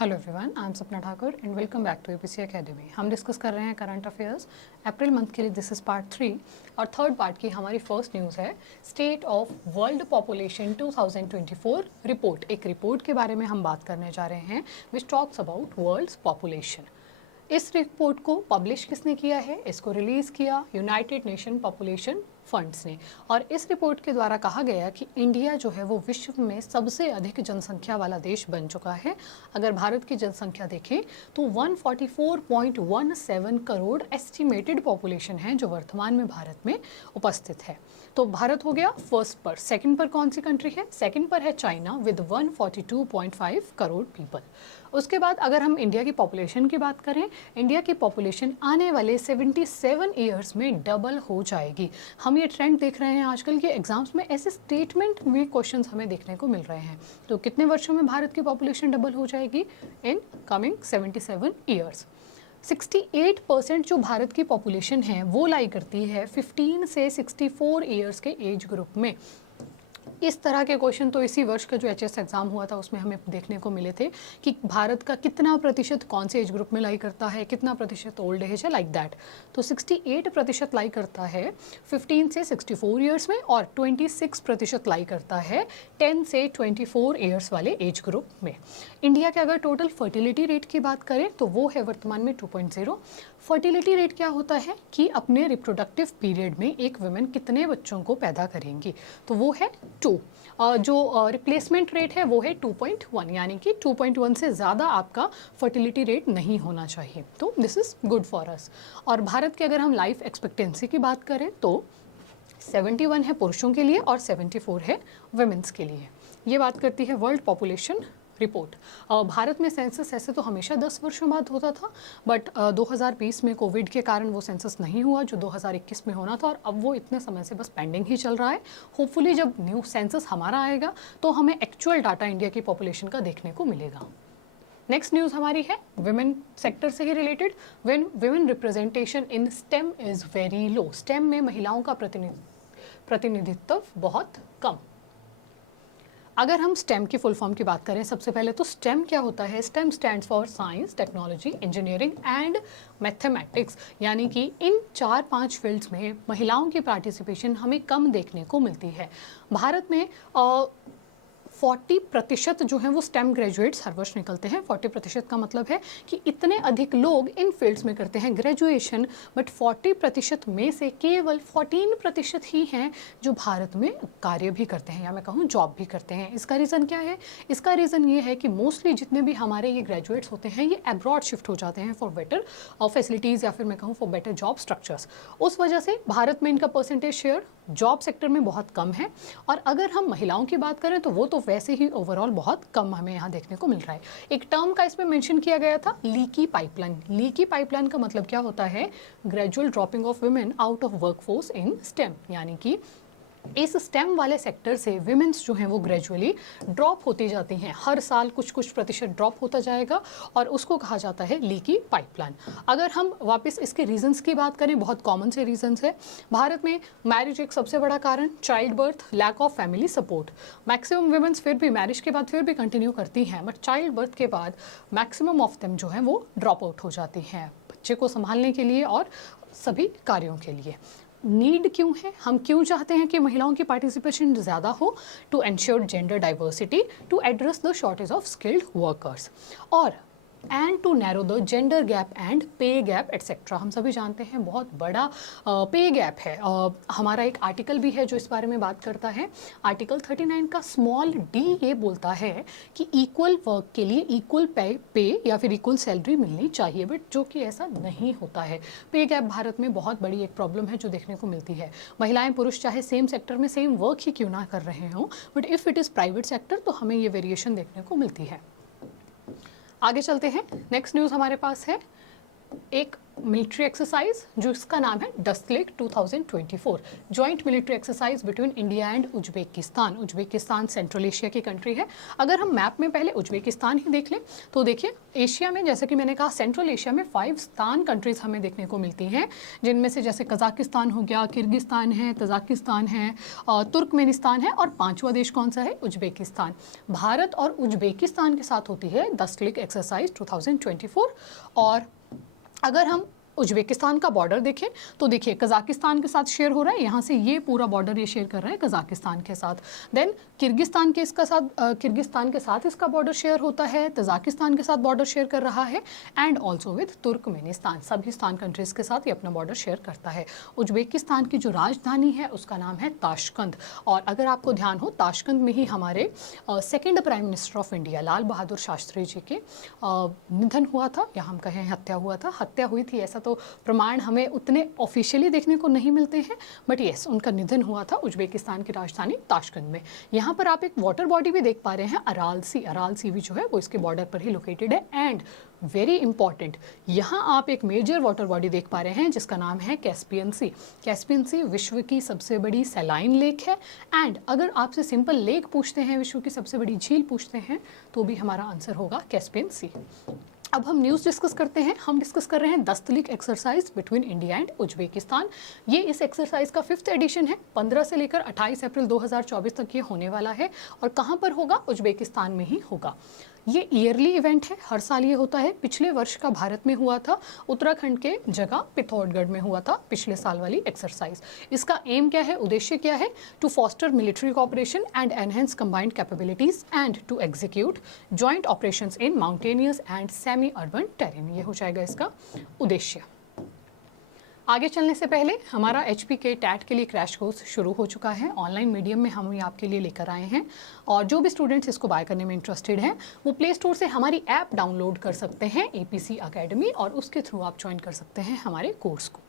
Hello everyone, I am Sapna Thakur and welcome back to APC academy. हम discuss कर रहे हैं करंट अफेयर्स अप्रैल मंथ के लिए। दिस इज पार्ट 3 और थर्ड पार्ट की हमारी फर्स्ट न्यूज़ है state of world population 2024 report. एक रिपोर्ट के बारे में हम बात करने जा रहे हैं which talks about world's population. इस रिपोर्ट को पब्लिश किसने किया है? इसको रिलीज़ किया यूनाइटेड नेशन पॉपुलेशन फंड्स ने। और इस रिपोर्ट के द्वारा कहा गया कि इंडिया जो है वो विश्व में सबसे अधिक जनसंख्या वाला देश बन चुका है। अगर भारत की जनसंख्या देखें तो 144.17 करोड़ एस्टिमेटेड पॉपुलेशन है जो वर्तमान में भारत में उपस्थित है। तो भारत हो गया फर्स्ट पर। सेकंड पर कौन सी कंट्री है? सेकंड पर है चाइना विद 142.5 करोड़ पीपल। उसके बाद अगर हम इंडिया की पॉपुलेशन की बात करें, इंडिया की पॉपुलेशन आने वाले 77 ईयर्स में डबल हो जाएगी। हम ये ट्रेंड देख रहे हैं आजकल के एग्जाम्स में, ऐसे स्टेटमेंट में क्वेश्चंस हमें देखने को मिल रहे हैं। तो कितने वर्षों में भारत की पॉपुलेशन डबल हो जाएगी? In coming 77 years. 68% जो भारत की पॉपुलेशन है वो लाई करती है 15 से 64 ईयर्स के एज ग्रुप में। इस तरह के क्वेश्चन तो इसी वर्ष का जो एचएस एग्जाम हुआ था उसमें हमें देखने को मिले थे कि भारत का कितना प्रतिशत कौन से एज ग्रुप में लाई करता है, कितना प्रतिशत ओल्ड एज है, लाइक दैट। तो 68% लाई करता है 15 से 64 ईयर्स में और 26% लाई करता है 10 से 24 ईयर्स वाले एज ग्रुप में। इंडिया के अगर टोटल फर्टिलिटी रेट की बात करें तो वो है वर्तमान में 2.0। फर्टिलिटी रेट क्या होता है कि अपने रिप्रोडक्टिव पीरियड में एक वुमेन कितने बच्चों को पैदा करेंगी, तो वो है 2। जो रिप्लेसमेंट रेट है वो है 2.1, यानी कि 2.1 से ज़्यादा आपका फर्टिलिटी रेट नहीं होना चाहिए। तो this is good for us. और भारत की अगर हम लाइफ एक्सपेक्टेंसी की बात करें तो 71 है पुरुषों के लिए और 74 है वुमेन्स के लिए। ये बात करती है वर्ल्ड पॉपुलेशन रिपोर्ट। भारत में सेंसस ऐसे तो हमेशा 10 वर्षों बाद होता था, बट 2020 में कोविड के कारण वो सेंसस नहीं हुआ जो 2021 में होना था, और अब वो इतने समय से बस पेंडिंग ही चल रहा है। होपफुली जब न्यू सेंसस हमारा आएगा तो हमें एक्चुअल डाटा इंडिया की पॉपुलेशन का देखने को मिलेगा। नेक्स्ट न्यूज़ हमारी है विमेन सेक्टर से ही related. Women representation in STEM is very low. STEM में महिलाओं का प्रतिनिधित्व बहुत कम। अगर हम स्टेम की फुल फॉर्म की बात करें, सबसे पहले तो स्टेम क्या होता है? Stem stands for science, technology, engineering and mathematics, यानी कि इन 4-5 फील्ड्स में महिलाओं की पार्टिसिपेशन हमें कम देखने को मिलती है। भारत में 40% जो हैं वो स्टेम ग्रेजुएट्स हर वर्ष निकलते हैं। 40% का मतलब है कि इतने अधिक लोग इन फील्ड्स में करते हैं ग्रेजुएशन, बट 40% में से केवल 14% ही हैं जो भारत में कार्य भी करते हैं, या मैं कहूँ जॉब भी करते हैं। इसका रीज़न क्या है? इसका रीज़न ये है कि मोस्टली जितने भी हमारे ये ग्रेजुएट्स होते हैं ये अब्रॉड शिफ्ट हो जाते हैं फॉर बेटर फैसिलिटीज़, या फिर मैं कहूँ फॉर बेटर जॉब स्ट्रक्चर्स। उस वजह से भारत में इनका परसेंटेज शेयर जॉब सेक्टर में बहुत कम है। और अगर हम महिलाओं की बात करें तो वो तो वैसे ही ओवरऑल बहुत कम हमें यहाँ देखने को मिल रहा है। एक टर्म का इसमें मेंशन किया गया था, लीकी पाइपलाइन। लीकी पाइपलाइन का मतलब क्या होता है? Gradual dropping of women out of workforce in stem, यानी कि इस स्टेम वाले सेक्टर से विमेंस जो हैं वो ग्रेजुअली ड्रॉप होती जाती हैं। हर साल कुछ प्रतिशत ड्रॉप होता जाएगा और उसको कहा जाता है लीकी पाइपलाइन। अगर हम वापस इसके रीजंस की बात करें, बहुत कॉमन से रीजंस है। भारत में मैरिज एक सबसे बड़ा कारण, child birth, lack of family support. Maximum womens फिर भी मैरिज के बाद फिर भी कंटिन्यू करती हैं, बट चाइल्ड बर्थ के बाद मैक्सिमम ऑफ देम जो हैं वो ड्रॉप आउट हो जाती हैं बच्चे को संभालने के लिए और सभी कार्यों के लिए। नीड क्यों है? हम क्यों चाहते हैं कि महिलाओं की पार्टिसिपेशन ज़्यादा हो? To ensure gender diversity, to address the shortage of skilled workers, और and to narrow the gender gap and pay gap etcetera. हम सभी जानते हैं बहुत बड़ा पे गैप है। हमारा एक आर्टिकल भी है जो इस बारे में बात करता है। आर्टिकल 39 का स्मॉल डी ये बोलता है कि इक्वल वर्क के लिए इक्वल पे या फिर इक्वल सैलरी मिलनी चाहिए, बट जो कि ऐसा नहीं होता है। पे गैप भारत में बहुत बड़ी एक प्रॉब्लम है जो देखने को मिलती है। महिलाएं पुरुष चाहे सेम सेक्टर में सेम वर्क ही क्यों ना कर रहे हों, but if it is private sector तो हमें ये वेरिएशन देखने को मिलती है। आगे चलते हैं। नेक्स्ट न्यूज़ हमारे पास है एक मिलिट्री एक्सरसाइज जिसका नाम है dust lake 2024, joint military exercise between India and Uzbekistan. Uzbekistan central Asia की कंट्री है। अगर हम मैप में पहले उज्बेकिस्तान ही देख लें तो देखिए एशिया में, जैसे कि मैंने कहा, सेंट्रल एशिया में 5 स्थान कंट्रीज हमें देखने को मिलती हैं, जिनमें से जैसे कजाकिस्तान हो गया, किर्गिस्तान है, तजाकिस्तान है, तुर्कमेनिस्तान है, और 5वां देश कौन सा है? उज्बेकिस्तान। भारत और उज्बेकिस्तान के साथ होती है डस्ट लेक एक्सरसाइज 2024। और अगर हम उज्बेकिस्तान का बॉर्डर देखें तो देखिए कजाकिस्तान के साथ शेयर हो रहा है, यहाँ से ये पूरा बॉर्डर ये शेयर कर रहा है कजाकिस्तान के साथ। देन किर्गिस्तान के साथ इसका बॉर्डर शेयर होता है, तजाकिस्तान के साथ बॉर्डर शेयर कर रहा है, एंड ऑल्सो विद तुर्कमेनिस्तान। सभी स्थान कंट्रीज़ के साथ ये अपना बॉर्डर शेयर करता है। उज्बेकिस्तान की जो राजधानी है उसका नाम है ताशकंद। और अगर आपको ध्यान हो, ताशकंद में ही हमारे second prime minister of India Lal Bahadur Shastri ji के निधन हुआ था, या हम कहें हत्या हुआ था, हत्या हुई थी ऐसा तो प्रमाण हमें उतने ऑफिशियली देखने को नहीं मिलते हैं, बट यस उनका निधन हुआ था उज्बेकिस्तान की राजधानी ताशकंद में। यहाँ पर आप एक वाटर बॉडी भी देख पा रहे हैं, अराल सी भी जो है वो इसके बॉर्डर पर ही लोकेटेड है। एंड वेरी इंपॉर्टेंट, यहाँ आप एक मेजर वाटर बॉडी देख पा रहे हैं जिसका नाम है कैस्पियन सी। कैस्पियन सी विश्व की सबसे बड़ी सैलाइन लेक है। एंड अगर आपसे सिंपल लेक पूछते हैं, विश्व की सबसे बड़ी झील पूछते हैं, तो भी हमारा आंसर होगा कैस्पियन सी। अब हम न्यूज़ डिस्कस करते हैं। हम डिस्कस कर रहे हैं dust lake exercise between India and Uzbekistan. ये इस एक्सरसाइज का 5th एडिशन है। 15 से लेकर 28 अप्रैल 2024 तक ये होने वाला है। और कहाँ पर होगा? उज्बेकिस्तान में ही होगा। ये ईयरली इवेंट है, हर साल ये होता है। पिछले वर्ष का भारत में हुआ था, उत्तराखंड के जगह पिथौरागढ़ में हुआ था पिछले साल वाली एक्सरसाइज। इसका एम क्या है, उद्देश्य क्या है? To foster military cooperation and enhance combined capabilities and to execute joint operations in mountainous and semi urban terrain. ये हो जाएगा इसका उद्देश्य। आगे चलने से पहले हमारा HPK टैट के लिए क्रैश कोर्स शुरू हो चुका है। ऑनलाइन मीडियम में हम ये आपके लिए लेकर आए हैं, और जो भी स्टूडेंट्स इसको बाय करने में इंटरेस्टेड हैं वो प्ले स्टोर से हमारी ऐप डाउनलोड कर सकते हैं APC अकेडमी, और उसके थ्रू आप ज्वाइन कर सकते हैं हमारे कोर्स को।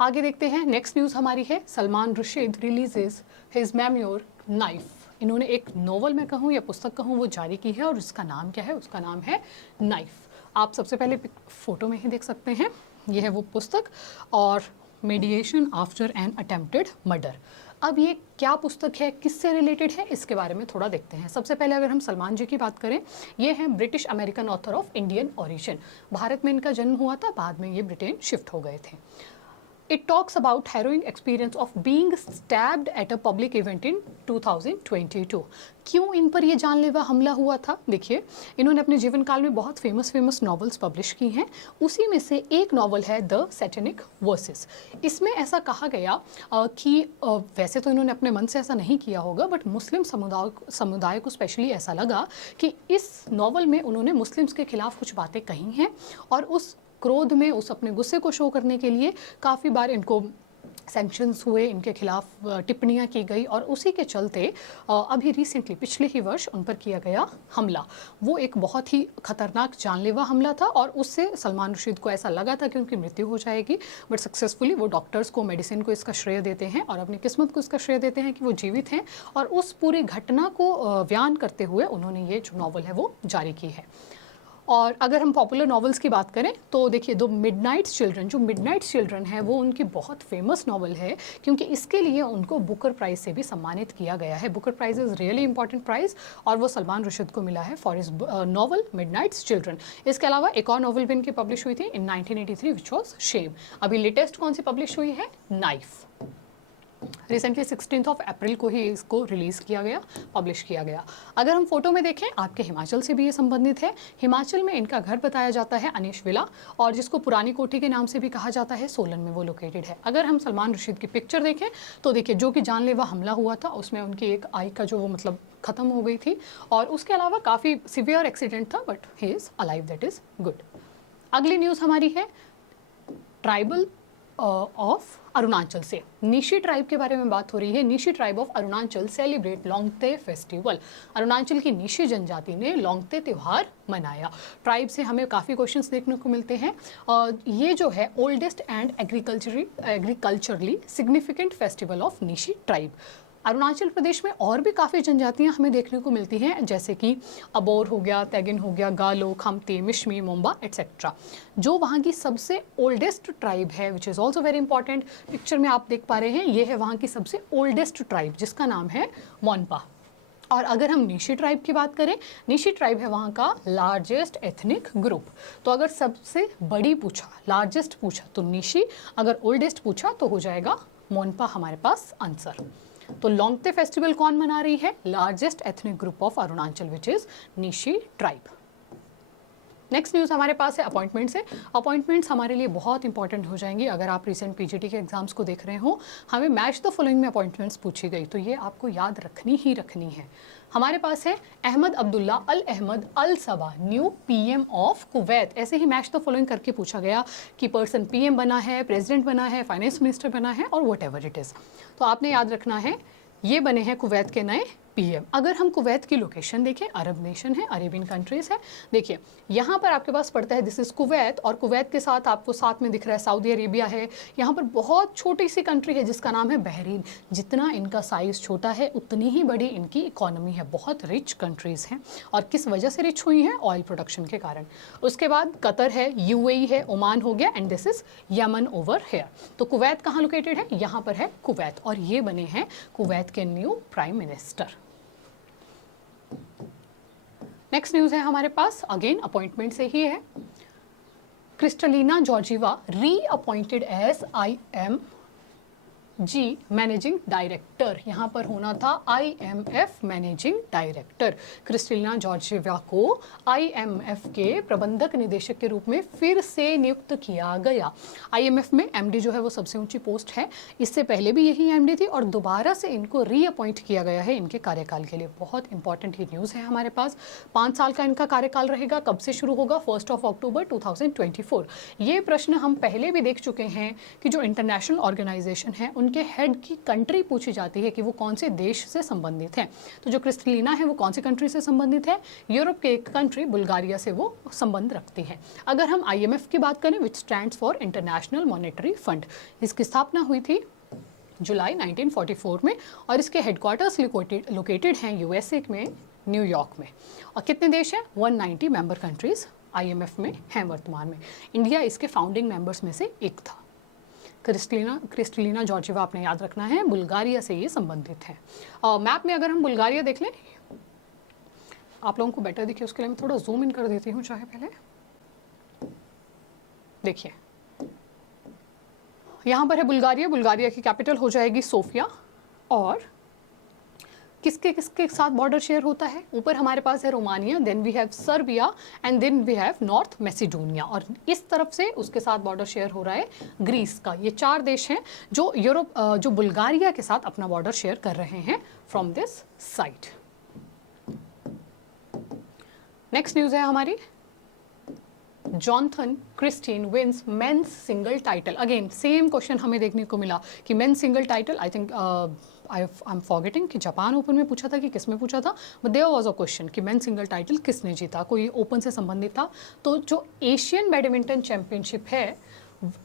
आगे देखते हैं, नेक्स्ट न्यूज़ हमारी है Salman Rushdie releases his memoir knife. इन्होंने एक नॉवल मैं कहूँ या पुस्तक कहूँ वो जारी की है, और उसका नाम क्या है? उसका नाम है नाइफ। आप सबसे पहले फोटो में ही देख सकते हैं, ये है वो पुस्तक, और mediation after an attempted murder. अब ये क्या पुस्तक है, किससे रिलेटेड है, इसके बारे में थोड़ा देखते हैं। सबसे पहले अगर हम सलमान जी की बात करें, ये हैं British American author of Indian origin. Bharat में इनका जन्म हुआ था, बाद में ये ब्रिटेन शिफ्ट हो गए थे। It talks about harrowing experience of being stabbed at a public event in 2022। क्यों इन पर यह जानलेवा हमला हुआ था? देखिए, इन्होंने अपने जीवन काल में बहुत फेमस नॉवेल्स पब्लिश की हैं। उसी में से एक नॉवल है द सैटेनिक वर्सेस। इसमें ऐसा कहा गया कि वैसे तो इन्होंने अपने मन से ऐसा नहीं किया होगा, बट मुस्लिम समुदाय को स्पेशली ऐसा लगा कि इस नॉवल में उन्होंने मुस्लिम्स के खिलाफ कुछ बातें कही हैं, और उस क्रोध में, उस अपने गुस्से को शो करने के लिए काफ़ी बार इनको सैंक्शंस हुए, इनके खिलाफ टिप्पणियां की गई, और उसी के चलते अभी रिसेंटली पिछले ही वर्ष उन पर किया गया हमला, वो एक बहुत ही खतरनाक जानलेवा हमला था। और उससे सलमान रुशीद को ऐसा लगा था कि उनकी मृत्यु हो जाएगी, बट सक्सेसफुली वो डॉक्टर्स को, मेडिसिन को इसका श्रेय देते हैं, और अपनी किस्मत को इसका श्रेय देते हैं कि वो जीवित हैं। और उस पूरी घटना को बयान करते हुए उन्होंने ये जो नॉवल है वो जारी की है। और अगर हम पॉपुलर नॉवेल्स की बात करें तो देखिए, द मिडनाइट्स चिल्ड्रन, जो मिडनाइट्स चिल्ड्रन है वो उनकी बहुत फेमस नॉवल है, क्योंकि इसके लिए उनको बुकर प्राइज़ से भी सम्मानित किया गया है। Booker prize is really important prize, और वो सलमान रुशीद को मिला है for his novel midnight's children. इसके अलावा एक और नॉवल भी इनकी पब्लिश हुई थी इन 1983 विच वॉज शेम। अभी लेटेस्ट कौन सी पब्लिश हुई है? नाइफ। रिसेंटली 16 अप्रैल को ही इसको रिलीज़ किया गया, पब्लिश किया गया। अगर हम फोटो में देखें, आपके हिमाचल से भी ये संबंधित है। हिमाचल में इनका घर बताया जाता है अनीश विला, और जिसको पुरानी कोठी के नाम से भी कहा जाता है, सोलन में वो लोकेटेड है। अगर हम सलमान रुशीद की पिक्चर देखें तो देखिए, जो कि जानलेवा हमला हुआ था उसमें उनकी एक आई का जो वो मतलब ख़त्म हो गई थी, और उसके अलावा काफ़ी सिवियर एक्सीडेंट था, but he is alive, that is good. अगली न्यूज़ हमारी है ट्राइबल ऑफ अरुणाचल से। निशी ट्राइब के बारे में बात हो रही है। Nyishi tribe of Arunachal celebrate Longte festival. Arunachal की निशी जनजाति ने लोंगते त्यौहार मनाया। ट्राइब से हमें काफ़ी क्वेश्चंस देखने को मिलते हैं। ये जो है oldest and agriculturally significant festival of Nyishi tribe. Arunachal Pradesh में और भी काफ़ी जनजातियां हमें देखने को मिलती हैं, जैसे कि अबोर हो गया, तेगिन हो गया, गालो, खमती, मिशमी, मोम्बा एट्सेट्रा। जो वहाँ की सबसे ओल्डेस्ट ट्राइब है, which is also very important, picture में आप देख पा रहे हैं, ये है वहाँ की सबसे ओल्डेस्ट ट्राइब जिसका नाम है मोनपा। और अगर हम निशी ट्राइब की बात करें, निशी ट्राइब है वहाँ का लार्जेस्ट एथनिक ग्रुप। तो अगर सबसे बड़ी पूछा, लार्जेस्ट पूछा तो निशी, अगर ओल्डेस्ट पूछा तो हो जाएगा मोनपा हमारे पास आंसर। तो लोंगते फेस्टिवल कौन मना रही है? Largest ethnic group of Arunachal which is Nishi tribe. Next news हमारे पास है अपॉइंटमेंट से। अपॉइंटमेंट्स हमारे लिए बहुत इंपॉर्टेंट हो जाएंगी अगर आप रिसेंट पीजीटी के एग्जाम्स को देख रहे हो। हमें मैच द फॉलोइंग में अपॉइंटमेंट्स पूछी गई, तो ये आपको याद रखनी ही रखनी है। हमारे पास है अहमद अब्दुल्ला अल अहमद अल सबा, न्यू पीएम ऑफ कुवैत। ऐसे ही मैच द फॉलोइंग करके पूछा गया कि पर्सन पीएम बना है, प्रेसिडेंट बना है, फाइनेंस मिनिस्टर बना है और वट एवर इट इज़। तो आपने याद रखना है ये बने हैं कुवैत के नए पीएम। अगर हम कुवैत की लोकेशन देखें, अरब नेशन है, अरेबियन कंट्रीज है। देखिए यहाँ पर आपके पास पड़ता है दिस इज कुवैत, और कुवैत के साथ आपको साथ में दिख रहा है सऊदी अरेबिया है। यहाँ पर बहुत छोटी सी कंट्री है जिसका नाम है बहरीन। जितना इनका साइज छोटा है उतनी ही बड़ी इनकी इकोनॉमी है। बहुत रिच कंट्रीज हैं, और किस वजह से रिच हुई हैं? ऑयल प्रोडक्शन के कारण। उसके बाद कतर है, यूएई है, ओमान हो गया, and this is Yemen over here. तो कुवैत कहाँ लोकेटेड है? यहाँ पर है कुवैत, और ये बने हैं कुवैत के new prime minister. Next news है हमारे पास, अगेन अपॉइंटमेंट से ही है। Kristalina Georgieva reappointed as IMG managing director. यहाँ पर होना था IMF managing director. Kristalina Georgieva को IMF के प्रबंधक निदेशक के रूप में फिर से नियुक्त किया गया। IMF में MD जो है वो सबसे ऊंची पोस्ट है। इससे पहले भी यही MD थी, और दोबारा से इनको रीअपॉइंट किया गया है इनके कार्यकाल के लिए। बहुत इंपॉर्टेंट ही न्यूज़ है हमारे पास। 5 साल का इनका कार्यकाल रहेगा। कब से शुरू होगा? 1 अक्टूबर 2024। ये प्रश्न हम पहले भी देख चुके हैं कि जो इंटरनेशनल ऑर्गेनाइजेशन है उनके हेड की कंट्री पूछी जाती है कि वो कौन से देश से संबंधित है। तो जो क्रिस्टलिना है वो कौन सी कंट्री से संबंधित है? यूरोप के एक कंट्री बुल्गारिया से वो संबंध रखती है। अगर हम IMF की बात करें, विच stands for international Monetary fund, इसकी स्थापना हुई थी जुलाई 1944 में, और इसके हेडक्वार्टर्स लोकेटेड हैं USA में, न्यूयॉर्क में। और कितने देश हैं? 190 मेंबर कंट्रीज IMF में हैं वर्तमान में। इंडिया इसके फाउंडिंग मेंबर्स में से एक था। क्रिस्टलिना जॉर्जीवा आपने याद रखना है, बुल्गारिया से ये संबंधित है। मैप में अगर हम बुल्गारिया देख लें, आप लोगों को बेटर दिखे उसके लिए मैं थोड़ा जूम इन कर देती हूँ चाहे पहले। देखिए यहाँ पर है बुल्गारिया। बुल्गारिया की कैपिटल हो जाएगी सोफिया। और किसके किसके साथ बॉर्डर शेयर होता है? ऊपर हमारे पास है Romania, then we have Serbia, and then we have North Macedonia, और इस तरफ से उसके साथ बॉर्डर शेयर हो रहा है ग्रीस का। ये 4 देश हैं जो जो बुल्गारिया के साथ अपना बॉर्डर शेयर कर रहे हैं from this side. Next news है हमारी, Jonathan Christie wins men's single title. Again same question हमें देखने को मिला कि men's single title, I think I am forgetting कि जापान ओपन में पूछा था कि किस में पूछा था, but there was a question कि मेंस सिंगल टाइटल किसने जीता, कोई ओपन से संबंधित था। तो जो एशियन बैडमिंटन चैंपियनशिप है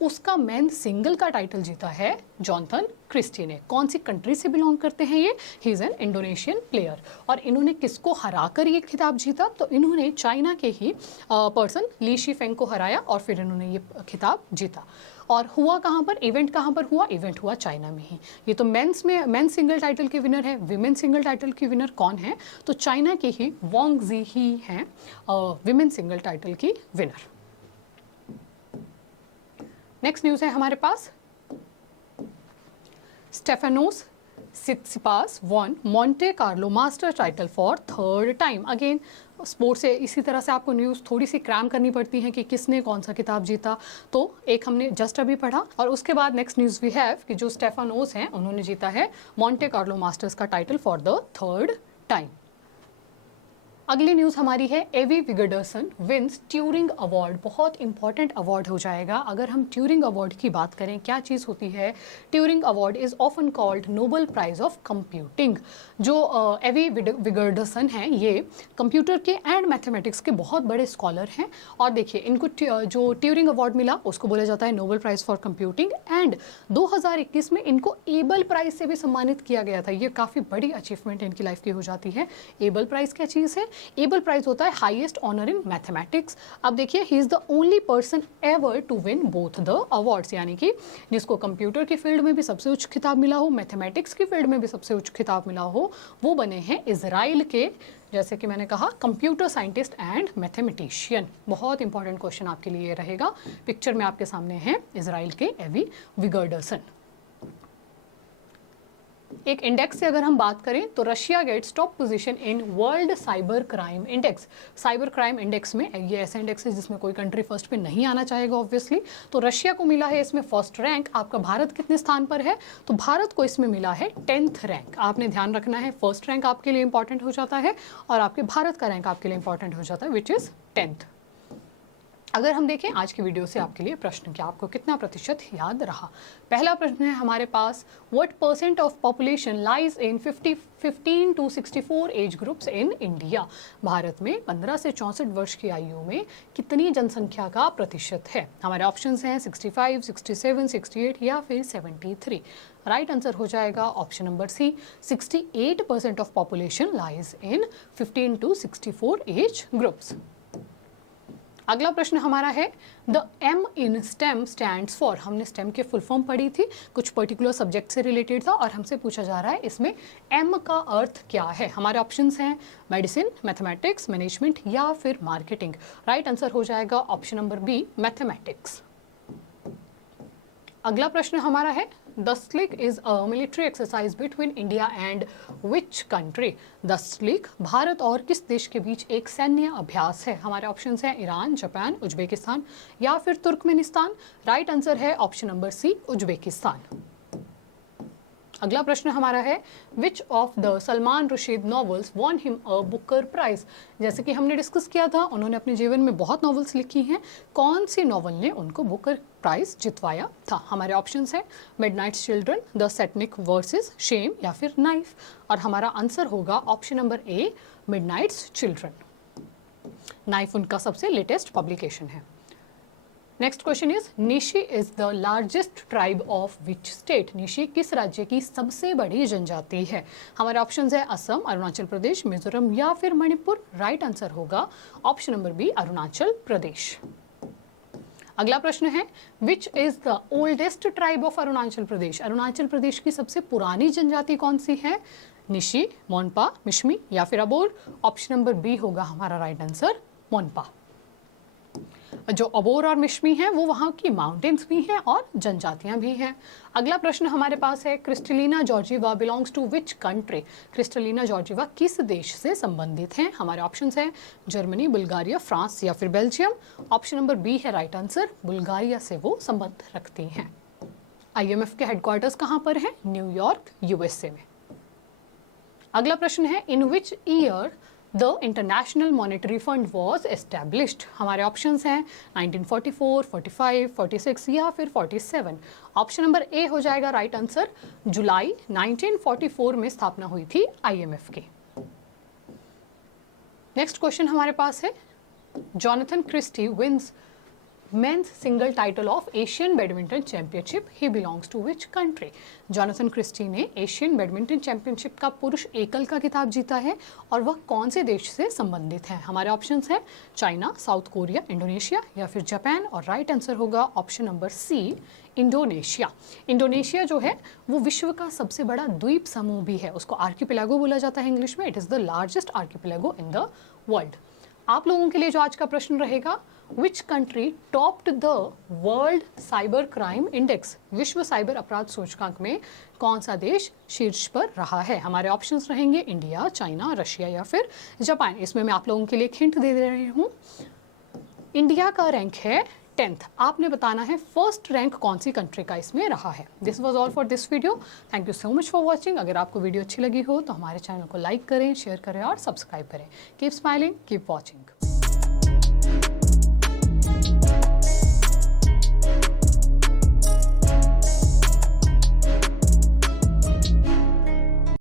उसका मेन सिंगल का टाइटल जीता है जॉनथन क्रिस्टी ने। कौन सी कंट्री से बिलोंग करते हैं ये? He is an Indonesian player. और इन्होंने किसको हराकर ये खिताब जीता? तो इन्होंने चाइना के ही पर्सन ली शीफेंग को हराया, और फिर इन्होंने ये खिताब जीता। और हुआ कहाँ पर? इवेंट कहाँ पर हुआ? इवेंट हुआ चाइना में ही। ये तो मेंस में मेंस सिंगल टाइटल के विनर है। विमेन सिंगल टाइटल की विनर कौन है? तो चाइना के ही वांग जी ही हैं विमेन सिंगल टाइटल की विनर। नेक्स्ट न्यूज़ है हमारे पास, Stefanos Tsitsipas won Monte Carlo master title for 3rd time. Again sports से इसी तरह से आपको न्यूज़ थोड़ी सी क्रैम करनी पड़ती है कि किसने कौन सा किताब जीता। तो एक हमने जस्ट अभी पढ़ा, और उसके बाद नेक्स्ट न्यूज़ वी हैव कि जो स्टेफानोस हैं उन्होंने जीता है मॉन्टे कार्लो मास्टर्स का title for the 3rd time. अगली न्यूज हमारी है एवी विगडर्सन विंस ट्यूरिंग अवार्ड। बहुत इंपॉर्टेंट अवार्ड हो जाएगा अगर हम ट्यूरिंग अवार्ड की बात करें। क्या चीज़ होती है Turing award? Is often called Nobel prize of computing. जो एवी विगडर्सन हैं ये कंप्यूटर के एंड मैथमेटिक्स के बहुत बड़े स्कॉलर हैं। और देखिए इनको जो ट्यूरिंग अवार्ड मिला उसको बोला जाता है Nobel prize for computing. And 2021 में इनको एबल प्राइज से भी सम्मानित किया गया था। ये काफ़ी बड़ी अचीवमेंट इनकी लाइफ की हो जाती है। एबल प्राइज क्या चीज़ है? एबल प्राइज होता है हाईएस्ट ऑनर इन मैथमेटिक्स। अब देखिए he is the only person ever to win both the awards, यानी कि जिसको कंप्यूटर की फील्ड में भी सबसे उच्च खिताब मिला हो, मैथमेटिक्स की फील्ड में भी सबसे उच्च खिताब मिला हो, वो बने हैं इजराइल के, जैसे कि मैंने कहा, कंप्यूटर साइंटिस्ट एंड मैथमेटिशियन। बहुत इंपॉर्टेंट क्वेश्चन आपके लिए रहेगा। पिक्चर में आपके सामने है इजराइल के एवी विगडर्सन। एक इंडेक्स से अगर हम बात करें तो Russia gets top position in world cyber crime index. Cyber crime index में ये ऐसा इंडेक्स है जिसमें कोई कंट्री फर्स्ट पे नहीं आना चाहेगा ऑब्वियसली, तो रशिया को मिला है इसमें फर्स्ट रैंक। आपका भारत कितने स्थान पर है? तो भारत को इसमें मिला है 10th रैंक। आपने ध्यान रखना है फर्स्ट रैंक आपके लिए इंपॉर्टेंट हो जाता है और आपके भारत का रैंक आपके लिए इंपॉर्टेंट हो जाता है विच इज़ 10th। अगर हम देखें आज की वीडियो से आपके लिए प्रश्न क्या आपको कितना प्रतिशत याद रहा। पहला प्रश्न है हमारे पास, what percent of population lies in 15 to 64 age groups in India. Bharat में 15 से 64 वर्ष की आयु में कितनी जनसंख्या का प्रतिशत है? हमारे ऑप्शंस हैं 65, 67, 68 या फिर 73। राइट आंसर हो जाएगा option number C, 68% of population lies in 15 to 64 age groups. अगला प्रश्न हमारा है, the M in STEM stands for. हमने स्टेम के फुल फॉर्म पढ़ी थी, कुछ पर्टिकुलर सब्जेक्ट से रिलेटेड था और हमसे पूछा जा रहा है इसमें एम का अर्थ क्या है। हमारे ऑप्शंस हैं मेडिसिन, मैथमेटिक्स, मैनेजमेंट या फिर मार्केटिंग। राइट आंसर हो जाएगा ऑप्शन नंबर बी, मैथमेटिक्स। अगला प्रश्न हमारा है, the slick is a military exercise between India and which country. The slick भारत और किस देश के बीच एक सैन्य अभ्यास है? हमारे ऑप्शंस हैं ईरान, जापान, उज्बेकिस्तान या फिर तुर्कमेनिस्तान। राइट आंसर है ऑप्शन नंबर सी, उज्बेकिस्तान। अगला प्रश्न हमारा है, which of the Salman Rushdie novels won him a Booker prize. जैसे कि हमने डिस्कस किया था उन्होंने अपने जीवन में बहुत नॉवेल्स लिखी हैं, कौन सी नॉवल ने उनको बुकर प्राइज जितवाया था? हमारे ऑप्शंस हैं midnight's children, the satanic verses shame या फिर नाइफ। और हमारा आंसर होगा option number A, midnight's children. Knife उनका सबसे लेटेस्ट पब्लिकेशन है। Next question is, Nyishi is the largest tribe of which state. Nyishi किस राज्य की सबसे बड़ी जनजाति है? हमारे ऑप्शंस है असम, अरुणाचल प्रदेश, मिजोरम या फिर मणिपुर। राइट आंसर होगा option number B, Arunachal Pradesh. अगला प्रश्न है, which is the oldest tribe of Arunachal Pradesh. Arunachal Pradesh की सबसे पुरानी जनजाति कौन सी है? निशी, मोनपा, मिश्मी या फिर अबोर। ऑप्शन नंबर बी होगा हमारा राइट आंसर, मोनपा। जो अबोर और मिश्मी हैं वो वहाँ की माउंटेन्स भी हैं और जनजातियाँ भी हैं। अगला प्रश्न हमारे पास है, Kristalina Georgieva belongs to which country. Kristalina Georgieva किस देश से संबंधित हैं? हमारे ऑप्शंस हैं जर्मनी, बुल्गारिया, फ्रांस या फिर बेल्जियम। ऑप्शन नंबर बी है राइट आंसर, बुल्गारिया से वो संबंध रखती हैं। IMF के हेडक्वार्टर्स कहाँ पर हैं? न्यूयॉर्क, USA में। अगला प्रश्न है, in which year the International Monetary Fund was established. हमारे ऑप्शंस हैं 1944, 45, 46 या फिर 47। ऑप्शन नंबर ए हो जाएगा राइट आंसर, जुलाई 1944 में स्थापना हुई थी IMF की। नेक्स्ट क्वेश्चन हमारे पास है, Jonathan Christie wins men's single title of Asian badminton championship, he belongs to which country. Jonathan Christie ने एशियन बैडमिंटन चैंपियनशिप का पुरुष एकल का खिताब जीता है और वह कौन से देश से संबंधित है? हमारे ऑप्शंस हैं चाइना, साउथ कोरिया, इंडोनेशिया या फिर जापान। और राइट आंसर होगा option number C, Indonesia. Indonesia जो है वो विश्व का सबसे बड़ा द्वीप समूह भी है, उसको आर्किपेलागो बोला जाता है इंग्लिश में। It is the largest archipelago in the world. आप लोगों के लिए जो आज का प्रश्न रहेगा, which country topped the world cyber crime index. विश्व साइबर अपराध सूचकांक में कौन सा देश शीर्ष पर रहा है? हमारे ऑप्शंस रहेंगे इंडिया, चाइना, रशिया या फिर जापान। इसमें मैं आप लोगों के लिए एक हिंट दे रही हूँ। इंडिया का रैंक है 10th आपने बताना है फर्स्ट रैंक कौन सी कंट्री का इसमें रहा है। This was all for this video. Thank you so much for watching. अगर आपको वीडियो अच्छी लगी हो तो हमारे चैनल को लाइक करें, शेयर करें और सब्सक्राइब करें। Keep smiling, keep watching.